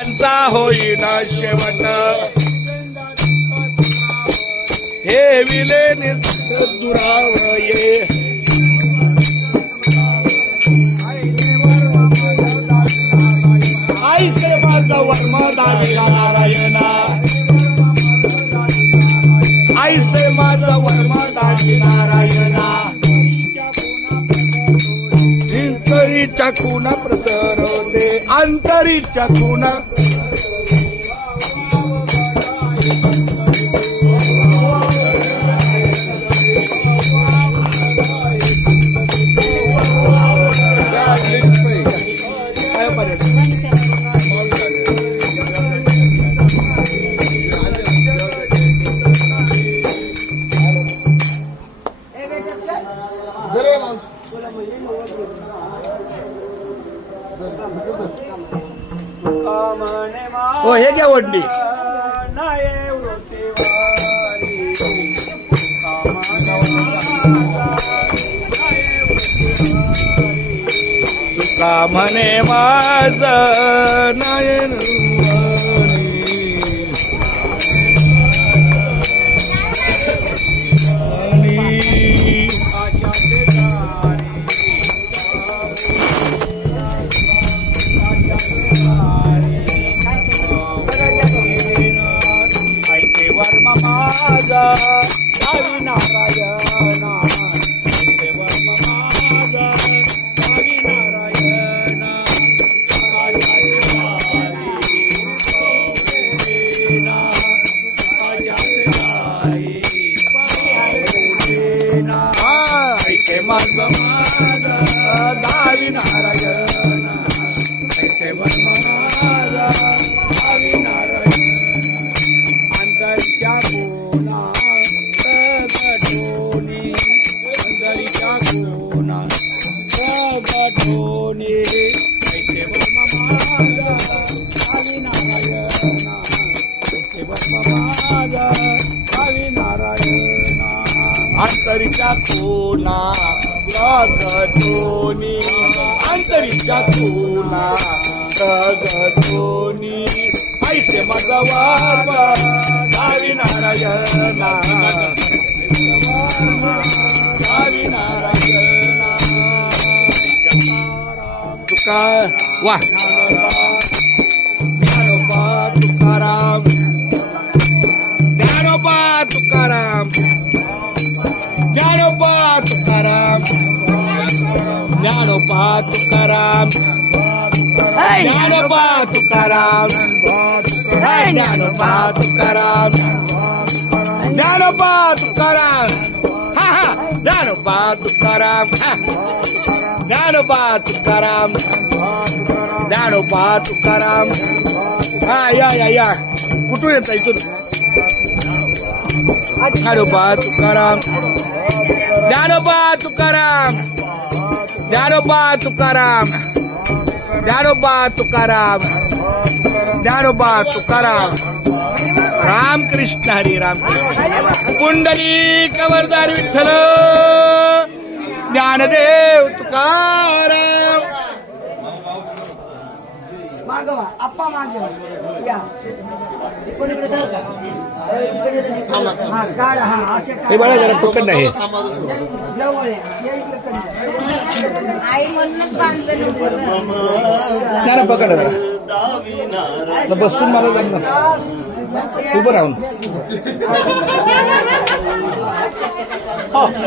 त्यांचा होईन शेवट हे विले दुरावये ऐसे माझा वर्म दाविला नारायणा ऐसे माझा वर्म दावी नारायणा अंतरीच्या खून प्रसरवते अंतरीच्या खून हो हे घ्या वडली तुका म्हणे माझ नयन दावी नारायण ऐसे दावी नारायण अंतरच्या कोणा प्रगटोनी अंतरच्या कोणा प्रगटोनी ऐसे दावी नारायण ऐसे दावी नारायण अंतरच्या कोणा प्रगटोनी अंतरीच्या खूना प्रगटोनी ऐसे माझा वार्म दावी नारायणा दावी नारायणा तुका वा ज्ञानोबा तुकाराम ज्ञानोबा तुकाराम ज्ञानोबा तुकाराम ज्ञानोबा तुकाराम ज्ञानोबा तुकाराम ज्ञानोबा तुकाराम ज्ञानोबा तुकाराम हा हा ज्ञानोबा तुकाराम ज्ञानोबा तुकाराम ज्ञानोबा तुकाराम हा या कुठून येता इथून ज्ञानोबा तुकाराम ज्ञानोबा तुकाराम ज्ञानोबा तुकाराम ज्ञानोबा तुकाराम ज्ञानोबा तुकाराम रामकृष्ण हरी रामकृष्ण पुंडली कवरदार विठ्ठल ज्ञानदेव तुकाराम मागवा आप्पा मागवा या हे बघा जरा पकड नाही जरा पकड जरा बसून मला जमणार उभं राहून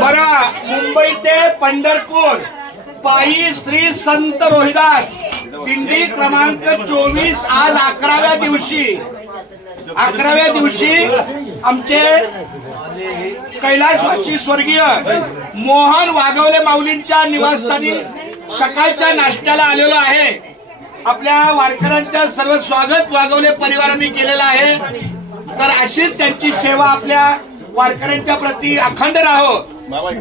बरा मुंबई ते पंढरपूर पायी श्री संत रोहिदास दिंडी क्रमांक 24 आज 11व्या दिवशी आमचे कैलासवासी स्वर्गीय मोहन वाघवले माऊलींच्या निवासस्थानी सकाळच्या नाश्त्याला आलेलो आहे. आपल्या वारकऱ्यांचं सर्व स्वागत वाघवले परिवारांनी केलेलं आहे. तर अशीच त्यांची सेवा आपल्या वारकऱ्यांच्या प्रती अखंड राहो.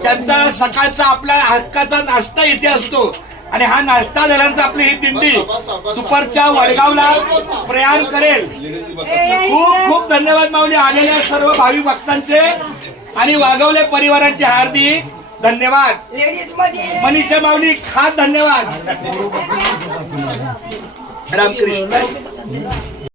त्यांचा सकाळचा आपला हक्काचा नाश्ता इथे असतो आणि हा नाश्ता झाल्यानंतर आपली ही दिंडी दुपारच्या वडगावला प्रयाण करेल. खूप खूप धन्यवाद माऊली आलेल्या सर्व भाविक भक्तांचे आणि वाघवले परिवारांचे हार्दिक धन्यवाद. मनीषा माऊली खास धन्यवाद. रामकृष्ण